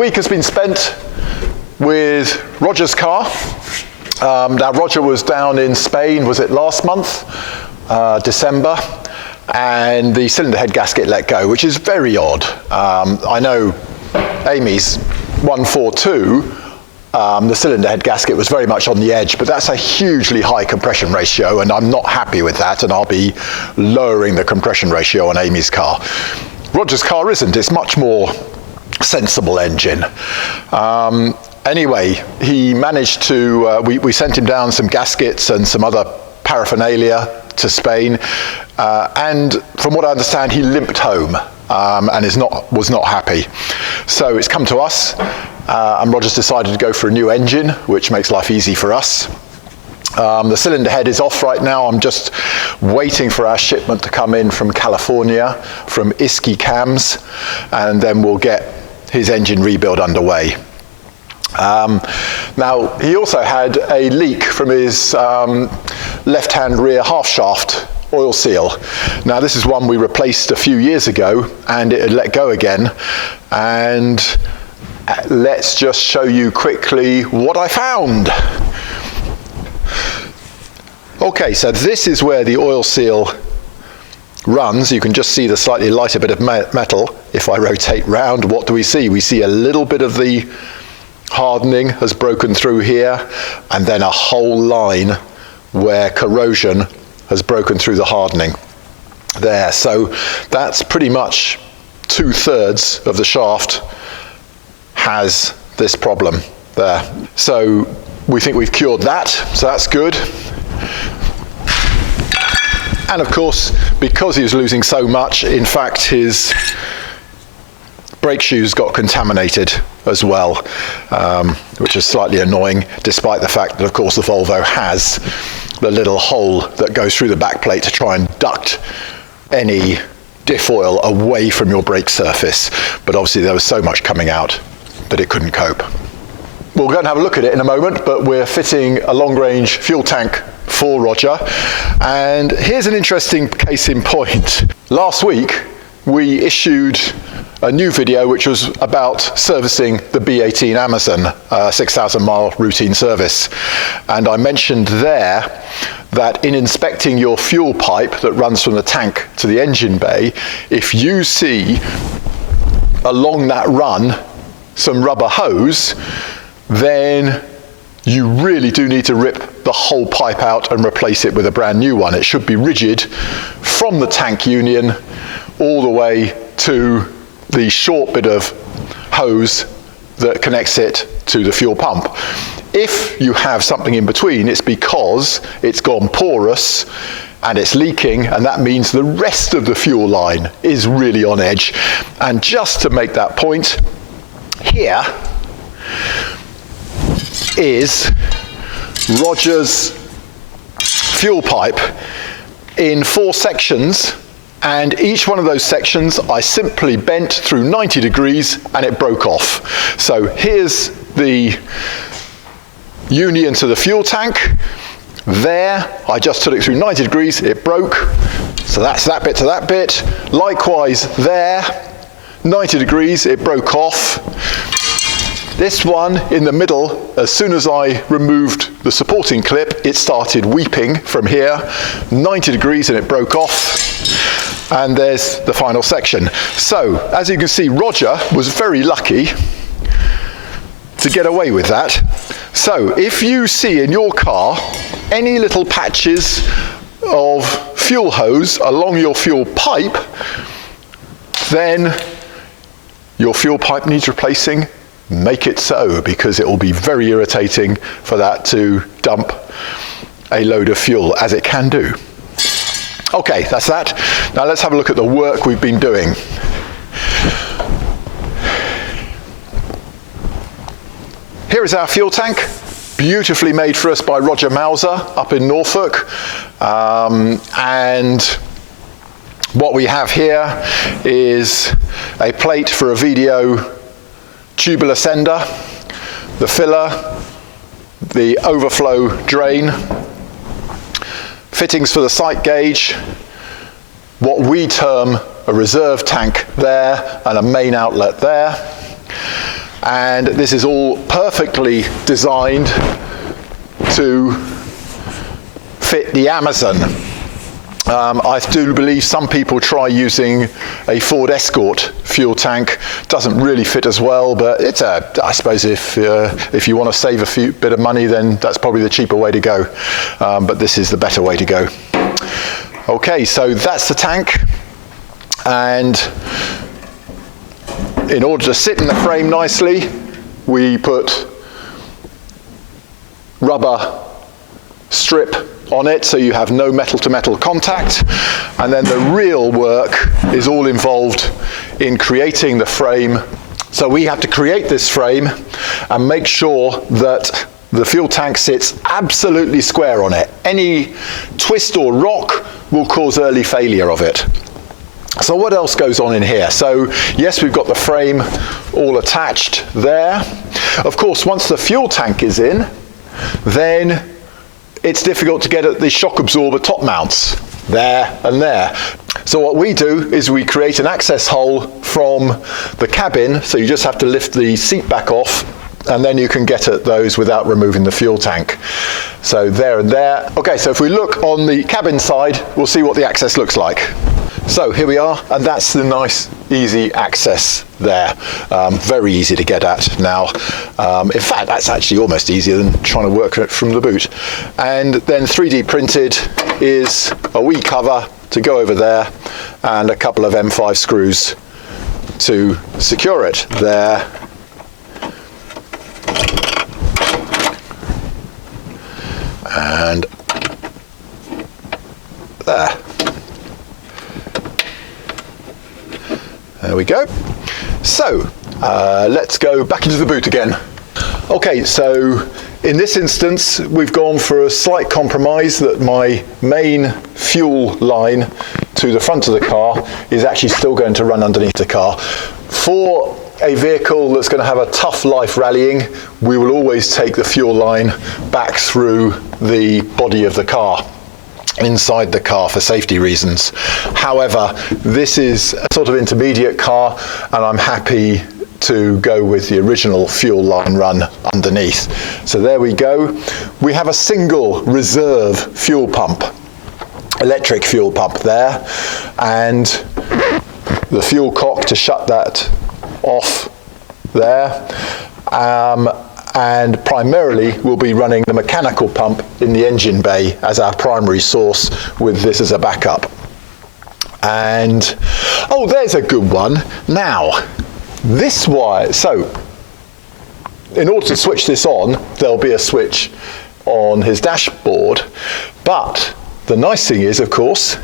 week has been spent with Roger's car. Now Roger was down in Spain, was it last month, December, and the cylinder head gasket let go, which is very odd. I know Amy's 142, the cylinder head gasket was very much on the edge, but that's a hugely high compression ratio, and I'm not happy with that, and I'll be lowering the compression ratio on Amy's car. Roger's car isn't, it's much more sensible engine. Anyway, he managed to, we sent him down some gaskets and some other paraphernalia to Spain, and from what I understand, he limped home and was not happy. So it's come to us, and Roger's decided to go for a new engine, which makes life easy for us. The cylinder head is off right now. I'm just waiting for our shipment to come in from California, from Iski Cams, and then we'll get his engine rebuild underway. Now, he also had a leak from his left-hand rear half shaft oil seal. Now, this is one we replaced a few years ago, and it had let go again. And let's just show you quickly what I found. Okay, so this is where the oil seal runs. You can just see the slightly lighter bit of metal. If I rotate round, what do we see? We see a little bit of the hardening has broken through here, and then a whole line where corrosion has broken through the hardening there. So that's pretty much 2/3 of the shaft has this problem there. So we think we've cured that, so that's good. And of course, because he was losing so much, in fact, his brake shoes got contaminated as well, which is slightly annoying, despite the fact that, of course, the Volvo has the little hole that goes through the back plate to try and duct any diff oil away from your brake surface. But obviously there was so much coming out that it couldn't cope. We'll go and have a look at it in a moment, but we're fitting a long-range fuel tank for Roger. And here's an interesting case in point. Last week, we issued a new video which was about servicing the B18 Amazon 6,000 mile routine service. And I mentioned there that in inspecting your fuel pipe that runs from the tank to the engine bay, if you see along that run some rubber hose, then you really do need to rip the whole pipe out and replace it with a brand new one. It should be rigid from the tank union all the way to the short bit of hose that connects it to the fuel pump. If you have something in between, it's because it's gone porous and it's leaking, and that means the rest of the fuel line is really on edge. And just to make that point, here is Roger's fuel pipe in 4 sections, and each one of those sections I simply bent through 90 degrees and it broke off. So here's the union to the fuel tank. There, I just took it through 90 degrees, it broke. So that's that bit to that bit. Likewise there, 90 degrees, it broke off. This one in the middle, as soon as I removed the supporting clip, it started weeping from here, 90 degrees, and it broke off. And there's the final section. So, as you can see, Roger was very lucky to get away with that. So, if you see in your car any little patches of fuel hose along your fuel pipe, then your fuel pipe needs replacing. Make it so, because it will be very irritating for that to dump a load of fuel, as it can do. Okay, that's that. Now let's have a look at the work we've been doing. Here is our fuel tank, beautifully made for us by Roger Mauser up in Norfolk. And what we have here is a plate for a VDO tubular sender, the filler, the overflow drain, fittings for the sight gauge, what we term a reserve tank there, and a main outlet there. and this is all perfectly designed to fit the Amazon. I do believe some people try using a Ford Escort fuel tank. Doesn't really fit as well, but it's I suppose if you want to save a bit of money, then that's probably the cheaper way to go. But this is the better way to go. Okay, so that's the tank, and in order to sit in the frame nicely, we put rubber strip on it so you have no metal to metal contact, and then the real work is all involved in creating the frame. So we have to create this frame and make sure that the fuel tank sits absolutely square on it. Any twist or rock will cause early failure of it. So what else goes on in here? So yes, we've got the frame all attached there. Of course, once the fuel tank is in, then it's difficult to get at the shock absorber top mounts there and there. So what we do is we create an access hole from the cabin, so you just have to lift the seat back off, and then you can get at those without removing the fuel tank. So there and there. Okay, so if we look on the cabin side, we'll see what the access looks like. So here we are, and that's the nice, easy access there. Very easy to get at now. In fact, that's actually almost easier than trying to work it from the boot. And then 3D printed is a wee cover to go over there, and a couple of M5 screws to secure it there. And there. There we go. So let's go back into the boot again. Okay, so in this instance we've gone for a slight compromise that my main fuel line to the front of the car is actually still going to run underneath the car. For a vehicle that's going to have a tough life rallying, we will always take the fuel line back through the body of the car, inside the car, for safety reasons. However, this is a sort of intermediate car, and I'm happy to go with the original fuel line run underneath. So there we go. We have a single reserve fuel pump, electric fuel pump there, and the fuel cock to shut that off there. And primarily we'll be running the mechanical pump in the engine bay as our primary source, with this as a backup. And oh, there's a good one. Now this wire, so in order to switch this on, there'll be a switch on his dashboard, but the nice thing is, of course,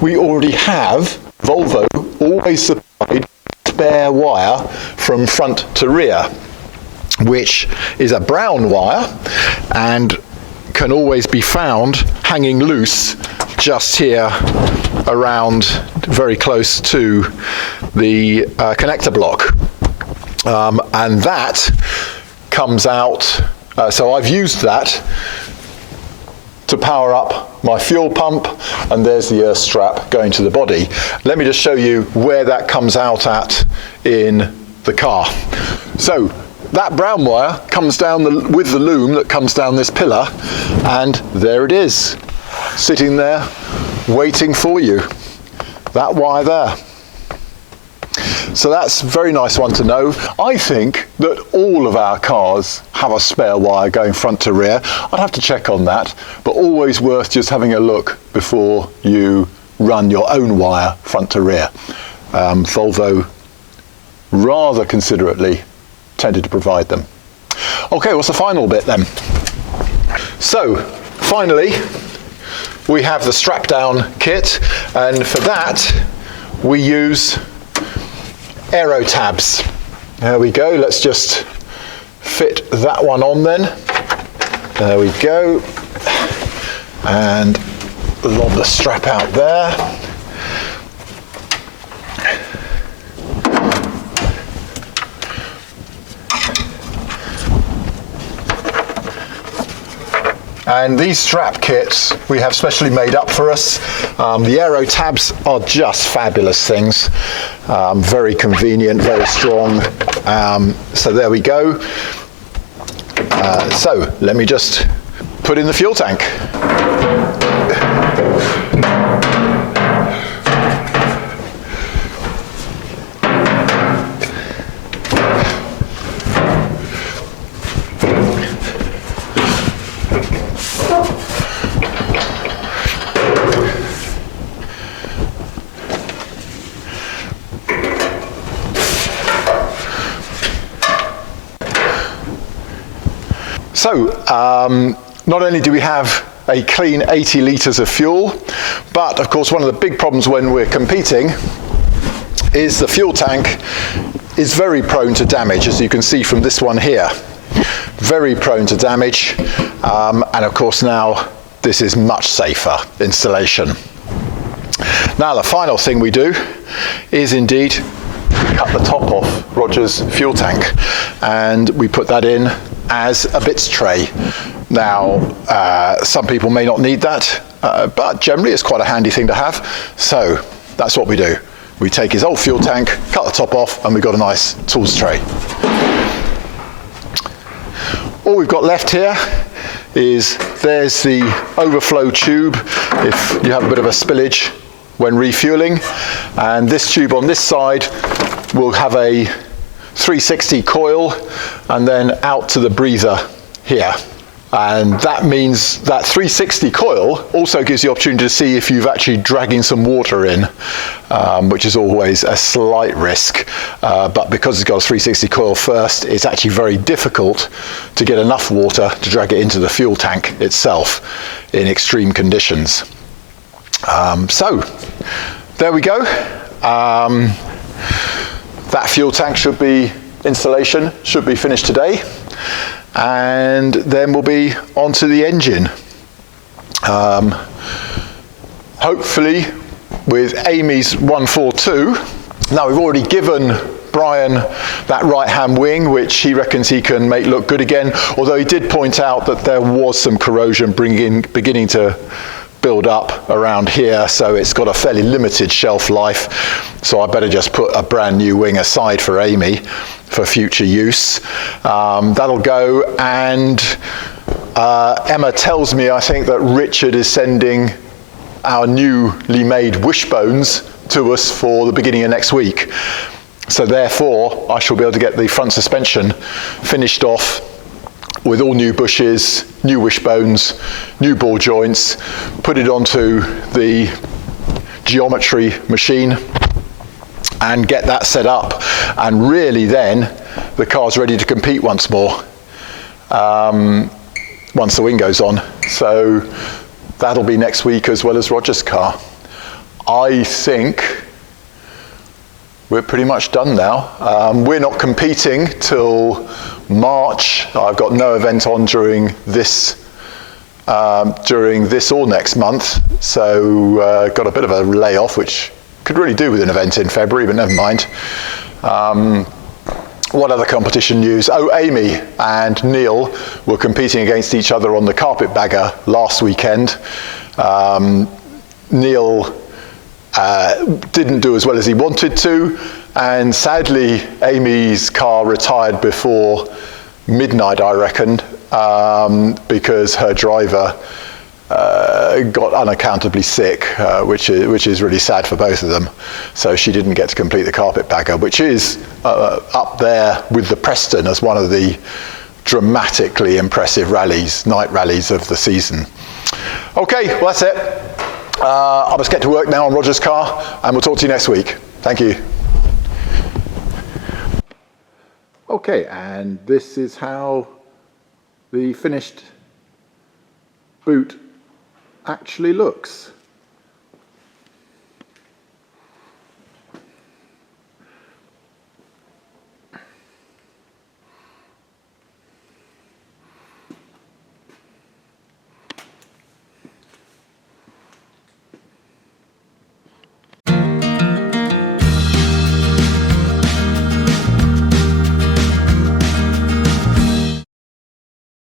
we already have Volvo always supplied spare wire from front to rear, which is a brown wire and can always be found hanging loose just here around, very close to the connector block. And that comes out, so I've used that to power up my fuel pump, and there's the earth strap going to the body. Let me just show you where that comes out at in the car. So that brown wire comes down with the loom that comes down this pillar, and there it is, sitting there waiting for you, that wire there. So that's a very nice one to know. I think that all of our cars have a spare wire going front to rear. I'd have to check on that, but always worth just having a look before you run your own wire front to rear. Volvo rather considerately tended to provide them. Okay, what's the final bit then? So finally we have the strap down kit, and for that we use aero tabs. There we go. Let's just fit that one on then. There we go. And lob the strap out there. And these strap kits we have specially made up for us. The aero tabs are just fabulous things. Very convenient, very strong. So there we go. So let me just put in the fuel tank. So, not only do we have a clean 80 litres of fuel, but of course one of the big problems when we're competing is the fuel tank is very prone to damage, as you can see from this one here. Very prone to damage, and of course now this is much safer installation. Now the final thing we do is indeed cut the top off Roger's fuel tank, and we put that in as a bits tray. Now, some people may not need that, but generally it's quite a handy thing to have. So that's what we do. We take his old fuel tank, cut the top off, and we've got a nice tools tray. All we've got left here is there's the overflow tube if you have a bit of a spillage when refueling, and this tube on this side will have a 360 coil and then out to the breather here. And that means that 360 coil also gives you the opportunity to see if you've actually dragging some water in, which is always a slight risk. But because it's got a 360 coil first, it's actually very difficult to get enough water to drag it into the fuel tank itself in extreme conditions. So there we go. That fuel tank installation should be finished today, and then we'll be onto the engine. Hopefully with Amy's 142. Now we've already given Brian that right hand wing, which he reckons he can make look good again, although he did point out that there was some corrosion beginning to build up around here, so it's got a fairly limited shelf life, so I better just put a brand new wing aside for Amy for future use. That'll go, and Emma tells me, I think, that Richard is sending our newly made wishbones to us for the beginning of next week, so therefore I shall be able to get the front suspension finished off with all new bushes, new wishbones, new ball joints, put it onto the geometry machine and get that set up, and really then the car's ready to compete once more once the wing goes on. So that'll be next week as well as Roger's car. I think we're pretty much done now. We're not competing till March. I've got no event on during this or next month, so got a bit of a layoff, which could really do with an event in February, but never mind. What other competition news? Oh, Amy and Neil were competing against each other on the carpetbagger last weekend. Neil didn't do as well as he wanted to, and sadly Amy's car retired before midnight, I reckon, because her driver got unaccountably sick, which is really sad for both of them. So she didn't get to complete the carpetbagger, which is up there with the Preston as one of the dramatically impressive rallies, night rallies of the season. Okay, well that's it. I must get to work now on Roger's car, and we'll talk to you next week. Thank you. Okay, and this is how the finished boot actually looks.